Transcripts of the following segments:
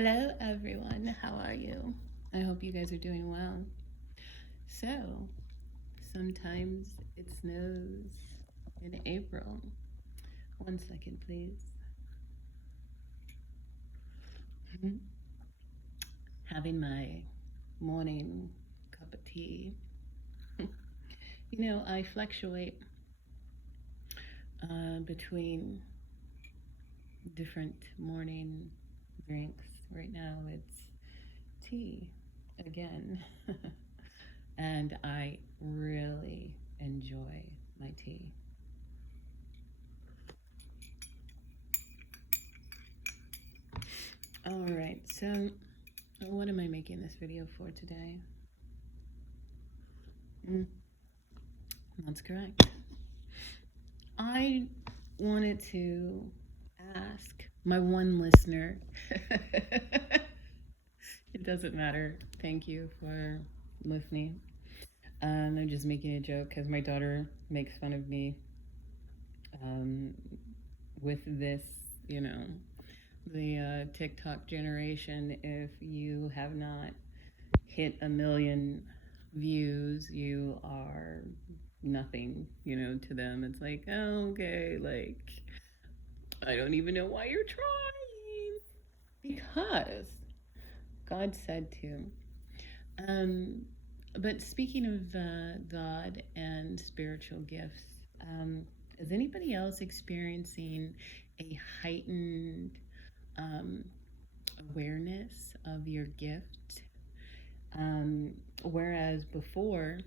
Hello, everyone. How are you? I hope you guys are doing well. So, sometimes it snows in April. One second, please. Having my morning cup of tea. I fluctuate between different morning drinks. Right now, it's tea again. And I really enjoy my tea. All right, so what am I making this video for today? That's correct. I wanted to ask my one listener. It doesn't matter. Thank you for listening. I'm just making a joke because my daughter makes fun of me with this, the TikTok generation. If you have not hit 1 million views, you are nothing, to them. It's like, oh, okay, like, I don't even know why you're trying. Because God said to. But speaking of God and spiritual gifts, is anybody else experiencing a heightened awareness of your gift? Whereas before,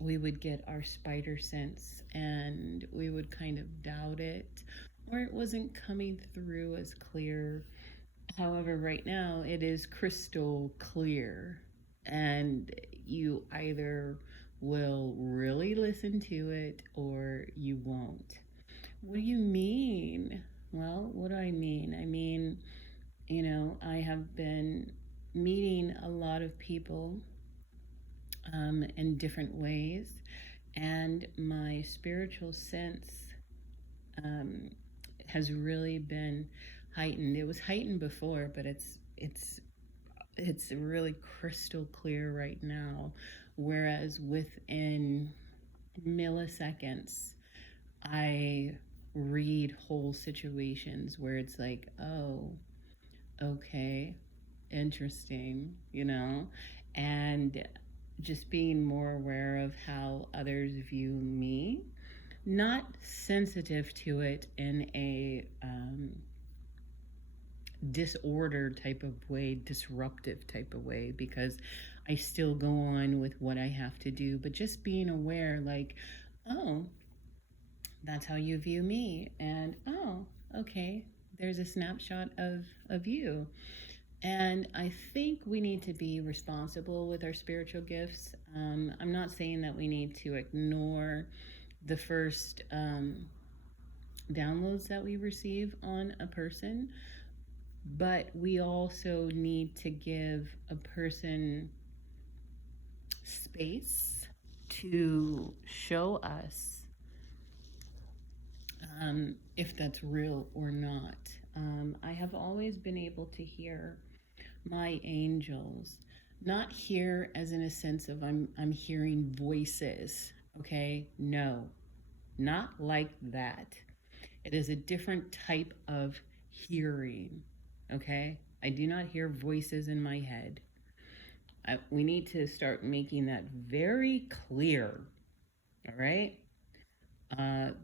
we would get our spider sense and we would kind of doubt it, or it wasn't coming through as clear. However, right now it is crystal clear, and you either will really listen to it or you won't. What do you mean? Well, what do I mean? I mean, I have been meeting a lot of people in different ways, and my spiritual sense has really been heightened. It was heightened before, but it's really crystal clear right now. Whereas within milliseconds, I read whole situations where it's like, oh, okay, interesting, and just being more aware of how others view me, not sensitive to it in a disordered type of way, disruptive type of way, because I still go on with what I have to do, but just being aware, like, oh, that's how you view me, and oh, okay, there's a snapshot of you. And I think we need to be responsible with our spiritual gifts. I'm not saying that we need to ignore the first downloads that we receive on a person, but we also need to give a person space to show us if that's real or not. I have always been able to hear my angels, not hear as in a sense of I'm hearing voices, okay? No, not like that. It is a different type of hearing, okay? I do not hear voices in my head. We need to start making that very clear, all right?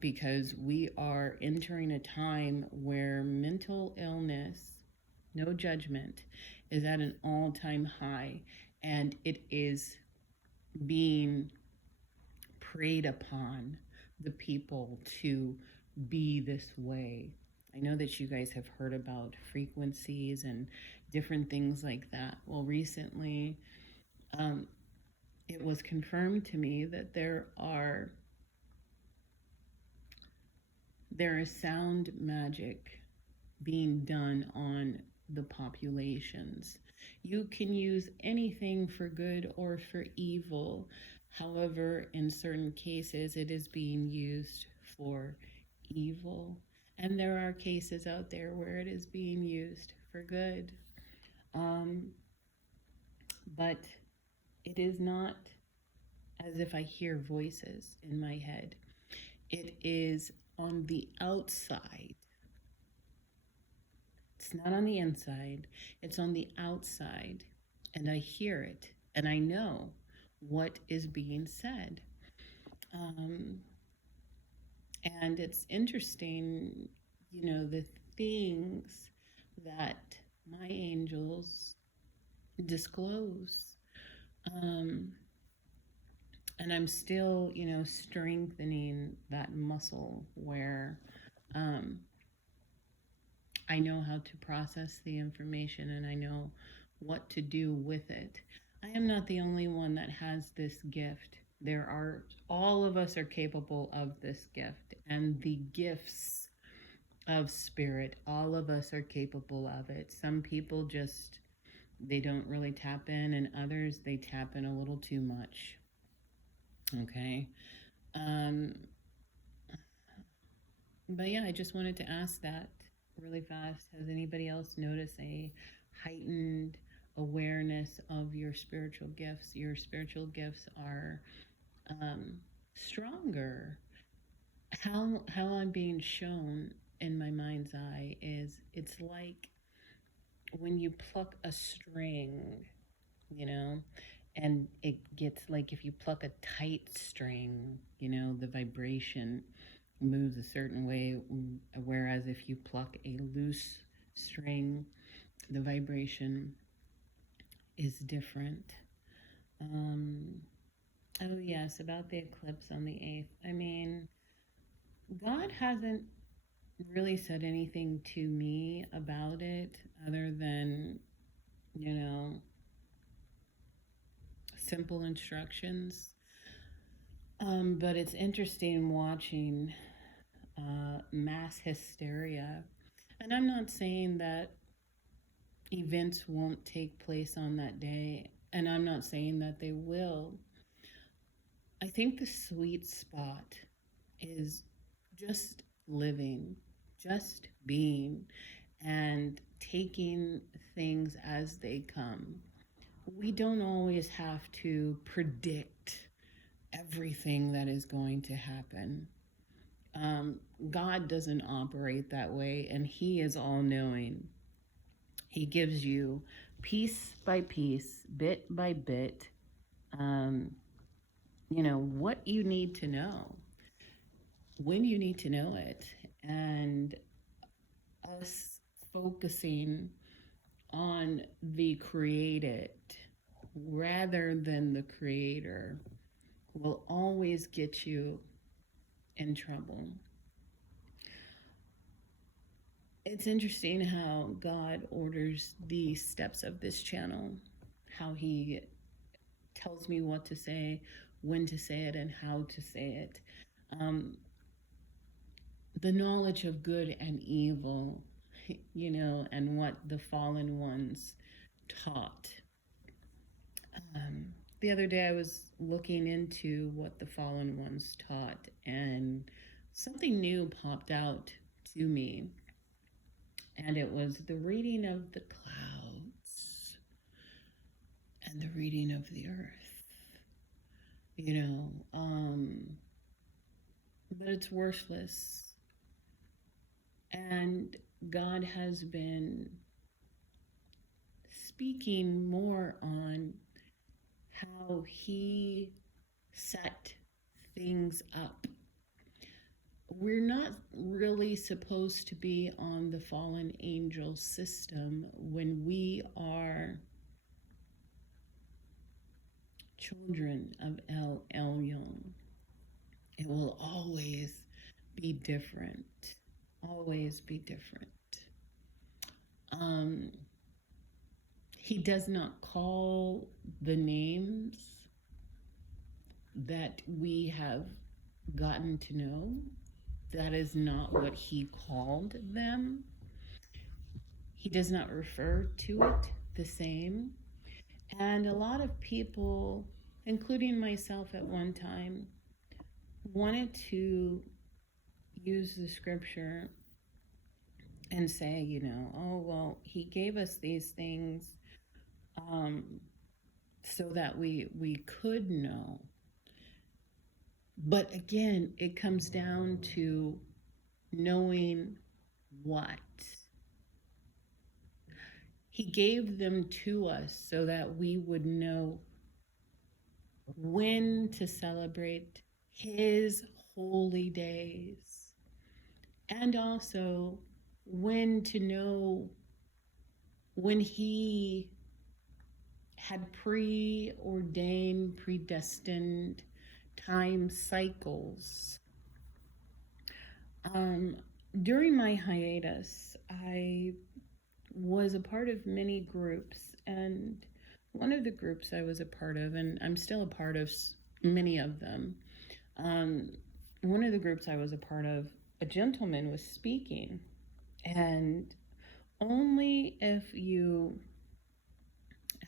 Because we are entering a time where mental illness, no judgment, is at an all-time high, and it is being preyed upon the people to be this way. I know that you guys have heard about frequencies and different things like that. Well, recently, it was confirmed to me that there is sound magic being done on the populations. You can use anything for good or for evil. However, in certain cases, it is being used for evil. And there are cases out there where it is being used for good. Um, but it is not as if I hear voices in my head. It is on the outside. It's not on the inside, it's on the outside. And I hear it and I know what is being said. Um, and it's interesting, the things that my angels disclose. Um, and I'm still, strengthening that muscle where um, I know how to process the information and I know what to do with it. I am not the only one that has this gift. All of us are capable of this gift, and the gifts of spirit, all of us are capable of it. Some people just, they don't really tap in, and others, they tap in a little too much. Okay. Um, but yeah, I just wanted to ask that really fast. Has anybody else noticed a heightened awareness of your spiritual gifts? Your spiritual gifts are stronger. How I'm being shown in my mind's eye is it's like when you pluck a string, you know, and it gets like if you pluck a tight string, the vibration moves a certain way, whereas if you pluck a loose string, the vibration is different. Um, oh, yes, about the eclipse on the 8th. I mean, God hasn't really said anything to me about it other than, you know, simple instructions. But it's interesting watching mass hysteria. And I'm not saying that events won't take place on that day, and I'm not saying that they will. I think the sweet spot is just living, just being, and taking things as they come. We don't always have to predict everything that is going to happen. God doesn't operate that way, and He is all knowing. He gives you piece by piece, bit by bit, what you need to know, when you need to know it. And us focusing on the created rather than the creator will always get you in trouble. It's interesting how God orders the steps of this channel, how He tells me what to say, when to say it, and how to say it. The knowledge of good and evil, and what the fallen ones taught. The other day I was looking into what the fallen ones taught, and something new popped out to me. And it was the reading of the clouds and the reading of the earth. But it's worthless. And God has been speaking more on how He set things up. We're not really supposed to be on the fallen angel system when we are children of El Elyon. It will always be different. Always be different. He does not call the names that we have gotten to know. That is not what He called them. He does not refer to it the same. And a lot of people, including myself at one time, wanted to use the scripture and say, oh, well, He gave us these things so that we could know. But again, it comes down to knowing what. He gave them to us so that we would know when to celebrate his holy days, and also when to know when he had preordained, predestined time cycles. During my hiatus, I was a part of many groups, and one of the groups I was a part of, and I'm still a part of many of them, one of the groups I was a part of, a gentleman was speaking, and only if you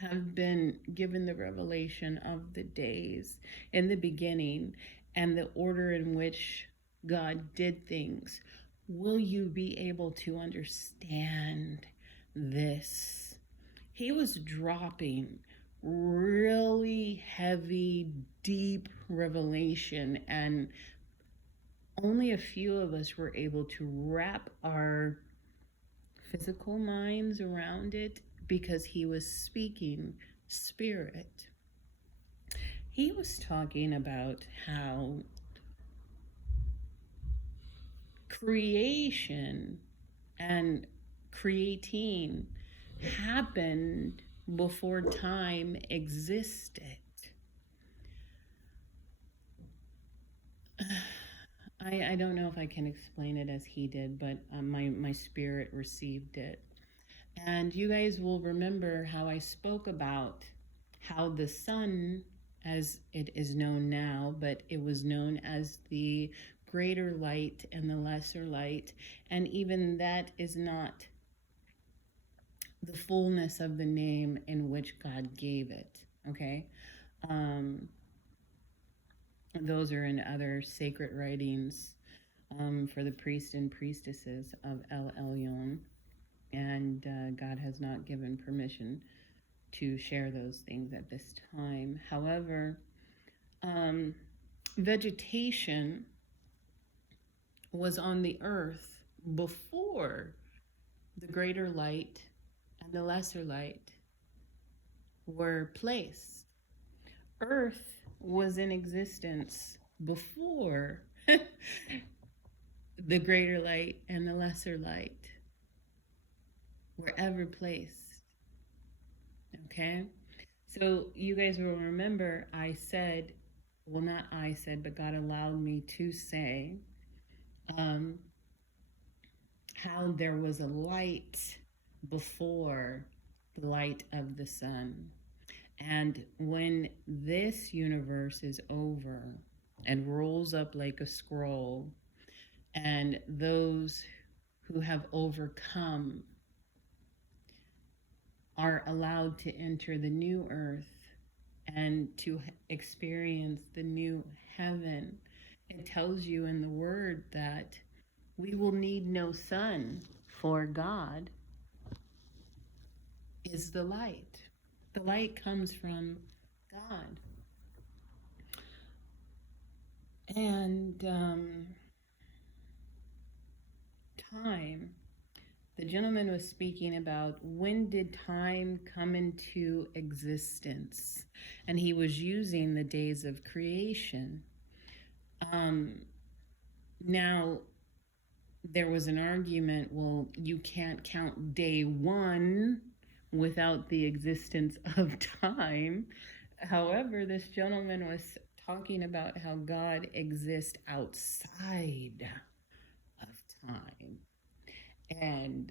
have been given the revelation of the days in the beginning and the order in which God did things will you be able to understand this. He was dropping really heavy, deep revelation, and only a few of us were able to wrap our physical minds around it because he was speaking spirit. He was talking about how creation and creating happened before time existed. I don't know if I can explain it as he did, but my spirit received it. And you guys will remember how I spoke about how the sun, as it is known now, but it was known as the greater light and the lesser light, and even that is not the fullness of the name in which God gave it, okay? Those are in other sacred writings for the priests and priestesses of El Elyon, and God has not given permission to share those things at this time. However, vegetation was on the earth before the greater light and the lesser light were placed. Earth was in existence before the greater light and the lesser light were ever placed. Okay? So you guys will remember I said, well, not I said, but God allowed me to say how there was a light before the light of the sun. And when this universe is over and rolls up like a scroll, and those who have overcome are allowed to enter the new earth and to experience the new heaven, it tells you in the word that we will need no sun, for God is the light. The light comes from God. And time, the gentleman was speaking about when did time come into existence, and he was using the days of creation. Now, there was an argument, well, you can't count day one without the existence of time. However, this gentleman was talking about how God exists outside of time. And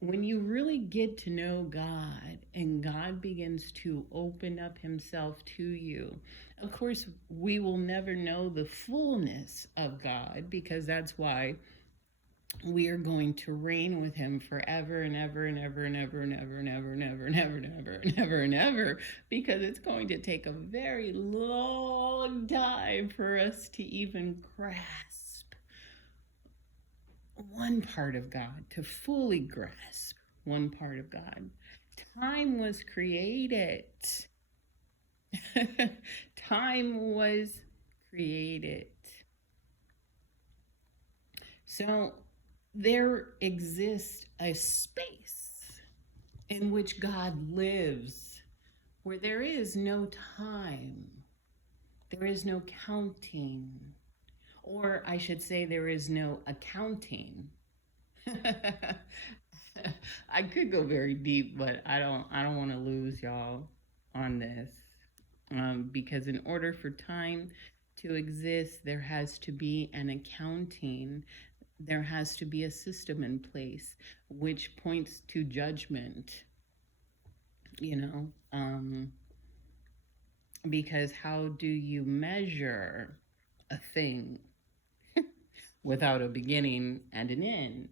when you really get to know God and God begins to open up himself to you, of course, we will never know the fullness of God, because that's why we are going to reign with him forever and ever and ever and ever and ever and ever and ever and ever and ever and ever and ever, because it's going to take a very long time for us to even grasp one part of God, to fully grasp one part of God. time was created. Time was created. So there exists a space in which God lives where there is no time, there is no counting, or I should say, there is no accounting. I could go very deep, but I don't want to lose y'all on this, because in order for time to exist, there has to be an accounting. There has to be a system in place, which points to judgment. You know, because how do you measure a thing without a beginning and an end?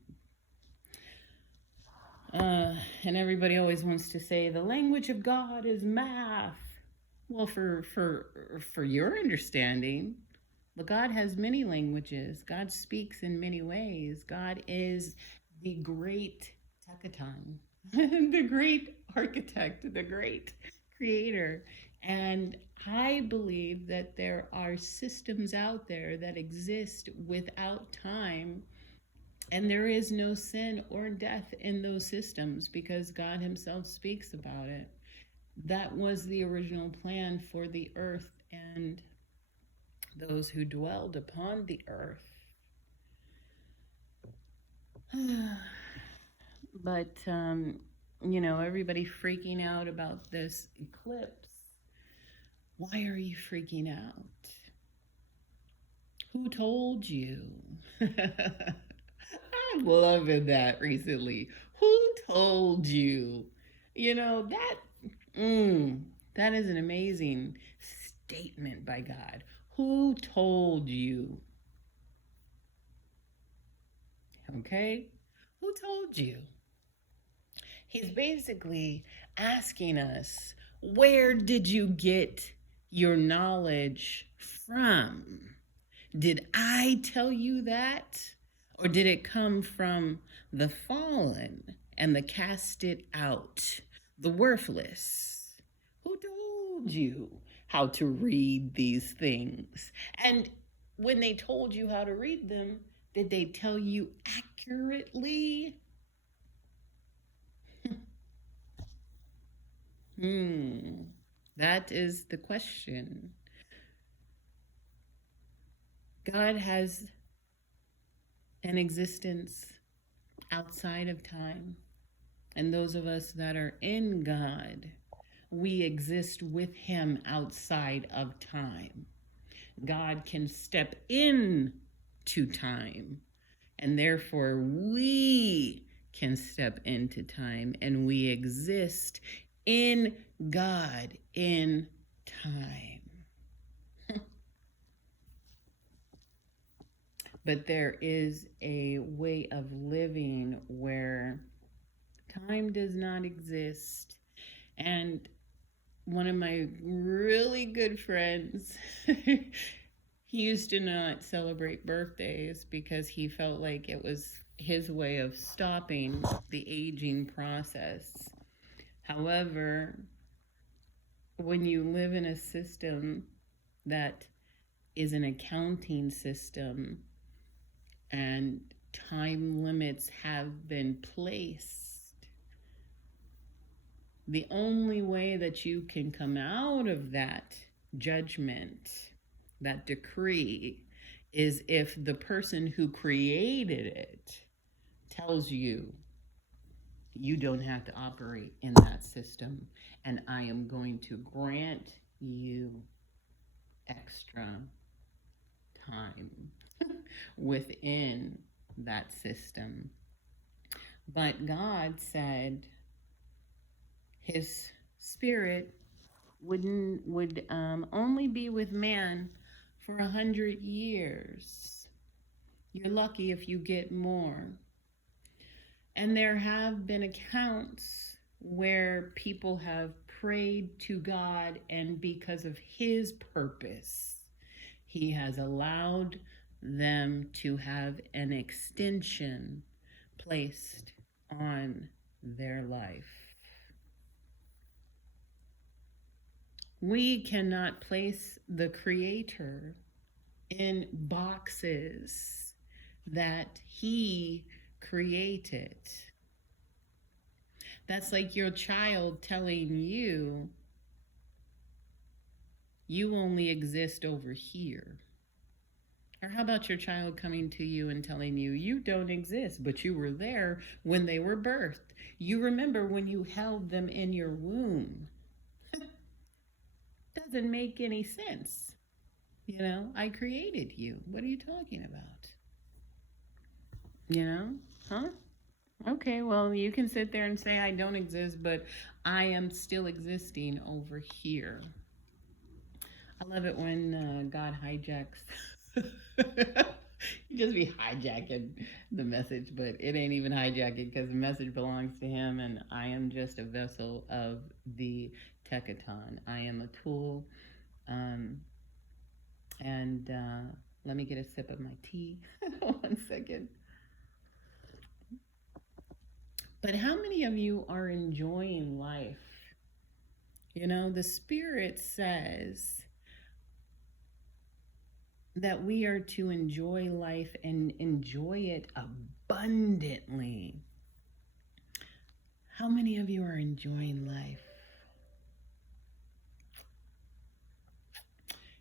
And everybody always wants to say the language of God is math. Well, for your understanding, but God has many languages. God speaks in many ways. God is the great Tekatan, the great architect, the great creator. And I believe that there are systems out there that exist without time, and there is no sin or death in those systems because God Himself speaks about it. That was the original plan for the earth and those who dwelled upon the earth. But, everybody freaking out about this eclipse. Why are you freaking out? Who told you? I'm loving that recently. Who told you? That is an amazing statement by God. Who told you? Okay? Who told you? He's basically asking us, where did you get your knowledge from? Did I tell you that? Or did it come from the fallen and the casted out, the worthless? Who told you how to read these things? And when they told you how to read them, did they tell you accurately? That is the question. God has an existence outside of time. And those of us that are in God, we exist with Him outside of time. God can step in to time, and therefore we can step into time, and we exist in God in time. But there is a way of living where time does not exist. And one of my really good friends, he used to not celebrate birthdays because he felt like it was his way of stopping the aging process. However, when you live in a system that is an accounting system and time limits have been placed, the only way that you can come out of that judgment, that decree, is if the person who created it tells you, you don't have to operate in that system, and I am going to grant you extra time within that system. But God said His Spirit would only be with man for 100 years. You're lucky if you get more. And there have been accounts where people have prayed to God, and because of His purpose, He has allowed them to have an extension placed on their life. We cannot place the Creator in boxes that He created. That's like your child telling you, you only exist over here. Or how about your child coming to you and telling you, you don't exist, but you were there when they were birthed. You remember when you held them in your womb. Doesn't make any sense. You know, I created you. What are you talking about? You know, huh? Okay, well, you can sit there and say I don't exist, but I am still existing over here. I love it when God hijacks. You just be hijacking the message, but it ain't even hijacking because the message belongs to Him, and I am just a vessel of the Techaton. I am a tool. And let me get a sip of my tea. 1 second. But how many of you are enjoying life? You know, the Spirit says that we are to enjoy life and enjoy it abundantly. How many of you are enjoying life?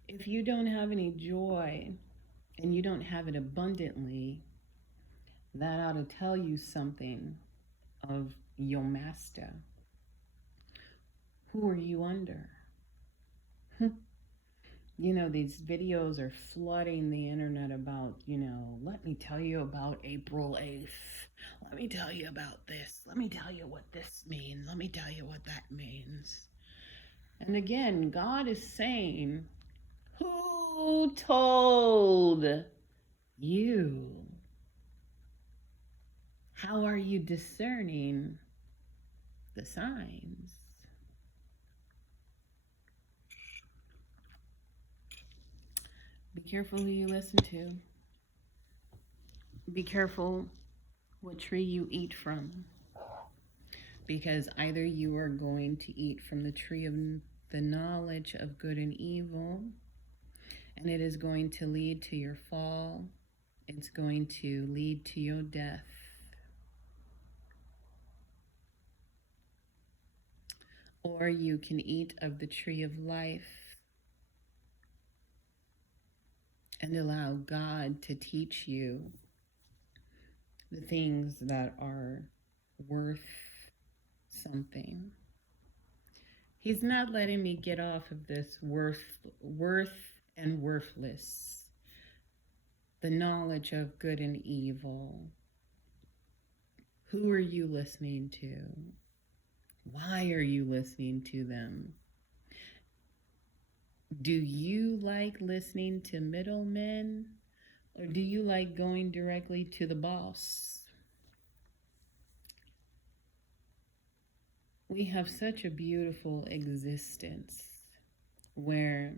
If you don't have any joy and you don't have it abundantly, that ought to tell you something of your master. Who are you under? You know, these videos are flooding the internet about, you know, let me tell you about April 8th. Let me tell you about this. Let me tell you what this means. Let me tell you what that means. And again, God is saying, who told you? How are you discerning the signs? Be careful who you listen to. Be careful what tree you eat from. Because either you are going to eat from the tree of the knowledge of good and evil, and it is going to lead to your fall. It's going to lead to your death. Or you can eat of the tree of life and allow God to teach you the things that are worth something. He's not letting me get off of this worth and worthless, the knowledge of good and evil. Who are you listening to? Why are you listening to them? Do you like listening to middlemen, or do you like going directly to the boss? We have such a beautiful existence where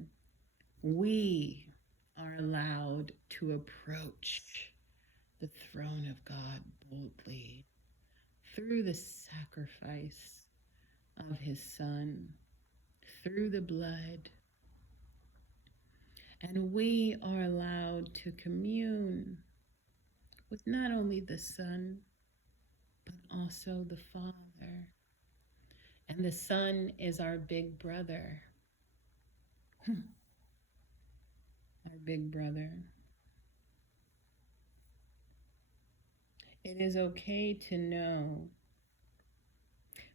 we are allowed to approach the throne of God boldly through the sacrifice of His Son, through the blood. And we are allowed to commune with not only the Son, but also the Father. And the Son is our big brother. Our big brother. It is okay to know,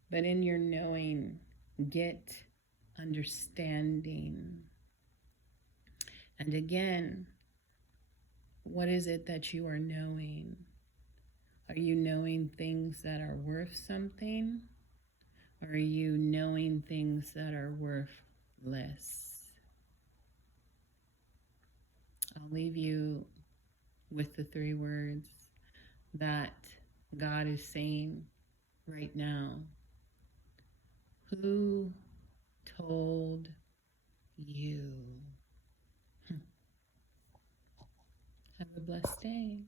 but in your knowing, get understanding. And again, what is it that you are knowing? Are you knowing things that are worth something? Or are you knowing things that are worth less? I'll leave you with the 3 words that God is saying right now. Who told you? Have a blessed day.